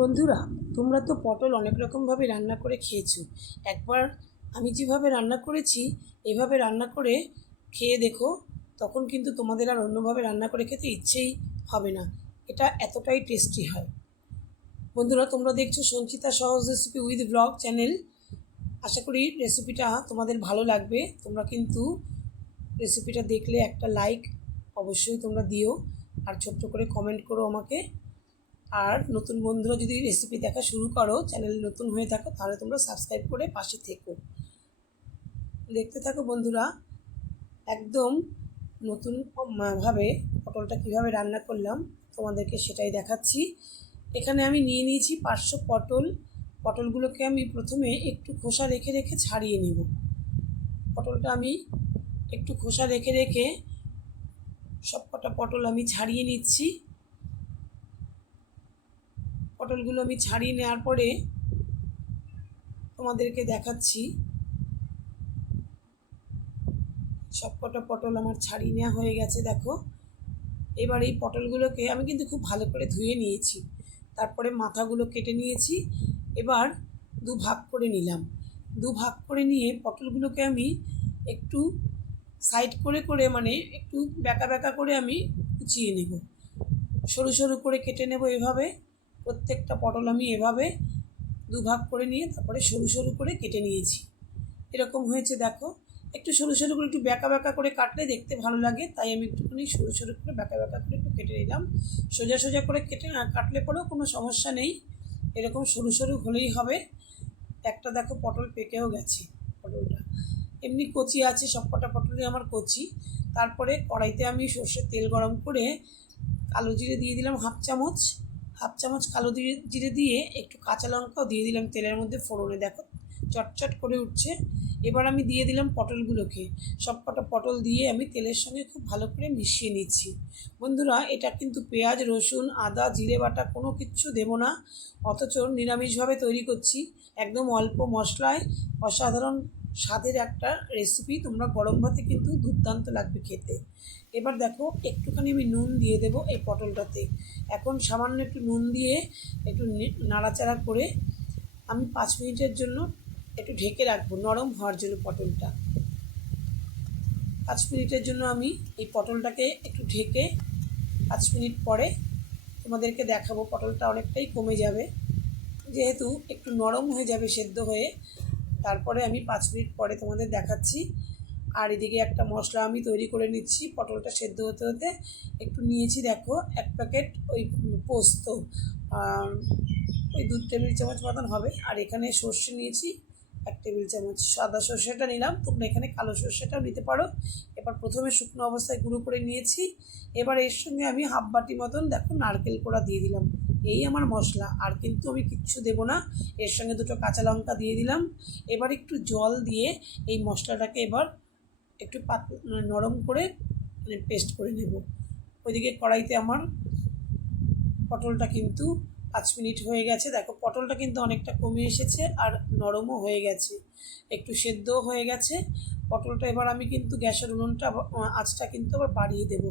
বন্ধুরা, তোমরা তো পটল অনেক রকমভাবে রান্না করে খেয়েছো। একবার আমি যেভাবে রান্না করেছি এভাবে রান্না করে খেয়ে দেখো, তখন কিন্তু তোমাদের আর অন্যভাবে রান্না করে খেতে ইচ্ছেই হবে না। এটা এতটাই টেস্টি হয়। বন্ধুরা, তোমরা দেখছো সঞ্চিতা সহজ রেসিপি উইথ ব্লগ চ্যানেল। আশা করি রেসিপিটা তোমাদের ভালো লাগবে। তোমরা কিন্তু রেসিপিটা দেখলে একটা লাইক অবশ্যই তোমরা দিও, আর ছোট্ট করে কমেন্ট করো আমাকে। আর নতুন বন্ধুরা যদি রেসিপি দেখা শুরু করো, চ্যানেল নতুন হয়ে থাকো, তাহলে তোমরা সাবস্ক্রাইব করে পাশে থেকো। দেখতে থাকো বন্ধুরা, একদম নতুন ভাবে পটলটা কিভাবে রান্না করলাম তোমাদেরকে সেটাই দেখাচ্ছি। এখানে আমি নিয়ে নিয়েছি 500 পটল। পটলগুলোকে আমি প্রথমে একটু খোসা রেখে রেখে ছাড়িয়ে নেব। পটলটা আমি একটু খোসা রেখে রেখে সবকটা পটল আমি ছাড়িয়ে নিচ্ছি। পটলগুলো আমি ছাড়িয়ে নেওয়ার পরে তোমাদেরকে দেখাচ্ছি। সবকটা পটল আমার ছাড়িয়ে নেওয়া হয়ে গেছে, দেখো। এবার এই পটলগুলোকে আমি কিন্তু খুব ভালো করে ধুয়ে নিয়েছি, তারপরে মাথাগুলো কেটে নিয়েছি। এবার দুভাগ করে নিলাম। দুভাগ করে নিয়ে পটলগুলোকে আমি একটু সাইড করে করে, মানে একটু ব্যাকা ব্যাকা করে আমি কুচিয়ে নেব। সরু সরু করে কেটে নেব এভাবে। প্রত্যেকটা পটল আমি এভাবে দুভাগ করে নিয়ে তারপরে সরু সরু করে কেটে নিয়েছি। এরকম হয়েছে, দেখো। একটু সরু সরু করে, একটু ব্যাকা ব্যাকা করে কাটলে দেখতে ভালো লাগে, তাই আমি একটুখানি সরু সরু করে ব্যাকা ব্যাকা করে একটু কেটে নিলাম। সোজা সোজা করে কেটে কাটলে পরেও কোনো সমস্যা নেই, এরকম সরু সরু হলেই হবে। একটা দেখো পটল পেকেও গেছে। পটলটা এমনি কচি আছে, সবকটা পটলই আমার কচি। তারপরে কড়াইতে আমি সর্ষের তেল গরম করে কালো জিরে দিয়ে দিলাম হাফ চামচ কালো জিরে দিয়ে একটু কাঁচা লঙ্কাও দিয়ে দিলাম তেলের মধ্যে ফোড়নে, দেখো চটচট করে উঠছে। এবার আমি দিয়ে দিলাম পটলগুলোকে। সবকটা পটল দিয়ে আমি তেলের সঙ্গে খুব ভালো করে মিশিয়ে নিচ্ছি। বন্ধুরা, এটা কিন্তু পেঁয়াজ, রসুন, আদা, জিরে বাটা কোনো কিচ্ছু দেবো না, অথচ নিরামিষভাবে তৈরি করছি। একদম অল্প মশলায় অসাধারণ স্বাদের একটা রেসিপি। তোমরা গরম ভাতে কিন্তু দুর্দান্ত লাগবে খেতে। এবার দেখো একটুখানি আমি নুন দিয়ে দেবো এই পটলটাতে। এখন সামান্য একটু নুন দিয়ে একটু নাড়াচাড়া করে আমি 5 মিনিটের জন্য একটু ঢেকে রাখবো, নরম হওয়ার জন্য পটলটা। 5 মিনিটের জন্য আমি এই পটলটাকে একটু ঢেকে 5 মিনিট পরে তোমাদেরকে দেখাবো। পটলটা অনেকটাই কমে যাবে, যেহেতু একটু নরম হয়ে যাবে সেদ্ধ হয়ে। তারপরে আমি 5 মিনিট পরে তোমাদের দেখাচ্ছি। আর এদিকে একটা মশলা আমি তৈরি করে নিচ্ছি। পটলটা সেদ্ধ হতে হতে একটু নিয়েছি, দেখো 1 প্যাকেট ওই পোস্ত, ওই 2 টেবিল চামচ মতন হবে। আর এখানে সর্ষে নিয়েছি 1 টেবিল চামচ। সাদা সর্ষেটা নিলাম, তোমরা এখানে কালো সর্ষেটাও নিতে পারো। এবার প্রথমে শুকনো অবস্থায় গুঁড়ো করে নিয়েছি। এবার এর সঙ্গে আমি হাফ বাটি মতন, দেখো, নারকেল কোড়া দিয়ে দিলাম। এই আমার মশলা, আর কিন্তু আমি কিচ্ছু দেবো না। এর সঙ্গে 2টো কাঁচা লঙ্কা দিয়ে দিলাম। এবার একটু জল দিয়ে এই মশলাটাকে এবার একটু নরম করে পেস্ট করে নেব। ওইদিকে কড়াইতে আমার পটলটা কিন্তু 5 মিনিট হয়ে গেছে, দেখো পটলটা কিন্তু অনেকটা কমে এসেছে আর নরমও হয়ে গেছে, একটু সেদ্ধও হয়ে গেছে পটলটা। এবার আমি কিন্তু গ্যাসের উনুনটা আঁচটা কিন্তু আবার বাড়িয়ে দেব।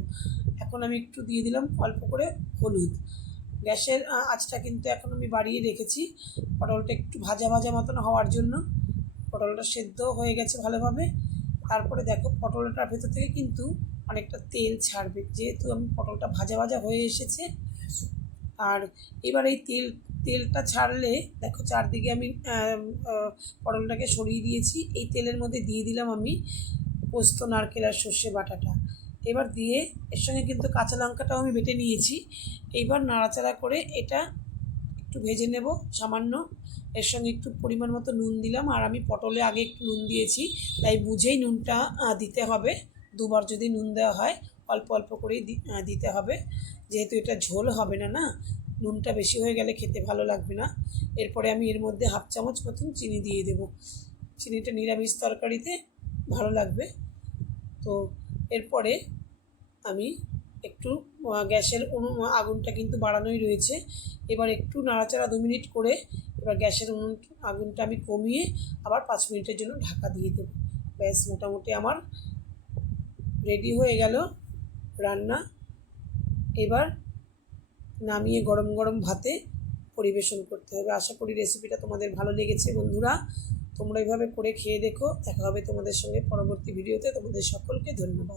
এখন আমি একটু দিয়ে দিলাম অল্প করে হলুদ। গ্যাসের আঁচটা কিন্তু এখন আমি বাড়িয়ে রেখেছি পটলটা একটু ভাজা ভাজা মতন হওয়ার জন্য। পটলটা সেদ্ধও হয়ে গেছে ভালোভাবে। তারপরে দেখো পটলটার ভেতর থেকে কিন্তু অনেকটা তেল ছাড়বে, যেহেতু আমি পটলটা ভাজা ভাজা হয়ে এসেছে। আর এবার এই তেলটা ছাড়লে দেখো চারদিকে আমি পটলটাকে সরিয়ে দিয়েছি। এই তেলের মধ্যে দিয়ে দিলাম আমি পোস্ত, নারকেল আর সর্ষে বাটাটা। এবার দিয়ে এর সঙ্গে কিন্তু কাঁচা লঙ্কাটাও আমি বেটে নিয়েছি। এইবার নাড়াচাড়া করে এটা একটু ভেজে নেব সামান্য। এর সঙ্গে একটু পরিমাণ মতো নুন দিলাম, আর আমি পটলে আগে একটু নুন দিয়েছি, তাই বুঝেই নুনটা দিতে হবে। দুবার যদি নুন দেওয়া হয় অল্প অল্প করেই দিতে হবে, যেহেতু এটা ঝোল হবে না, না নুনটা বেশি হয়ে গেলে খেতে ভালো লাগবে না। এরপরে আমি এর মধ্যে হাফ চামচ মতন চিনি দিয়ে দেব। চিনিটা নিরামিষ তরকারিতে ভালো লাগবে। তো এরপরে আমি একটু গ্যাসের আগুনটা কিন্তু বাড়ানোই রয়েছে। এবার একটু নাড়াচাড়া 2 মিনিট করে এবার গ্যাসের আগুনটা আমি কমিয়ে আবার 5 মিনিটের জন্য ঢাকা দিয়ে দেবো। ব্যাস, মোটামুটি আমার রেডি হয়ে গেল রান্না। এবার নামিয়ে গরম গরম ভাতে পরিবেশন করতে হবে। আশা করি রেসিপিটা তোমাদের ভালো লেগেছে বন্ধুরা। তোমরা এইভাবে করে খেয়ে দেখো। দেখা হবে তোমাদের সঙ্গে পরবর্তী ভিডিওতে। তোমাদের সকলকে ধন্যবাদ।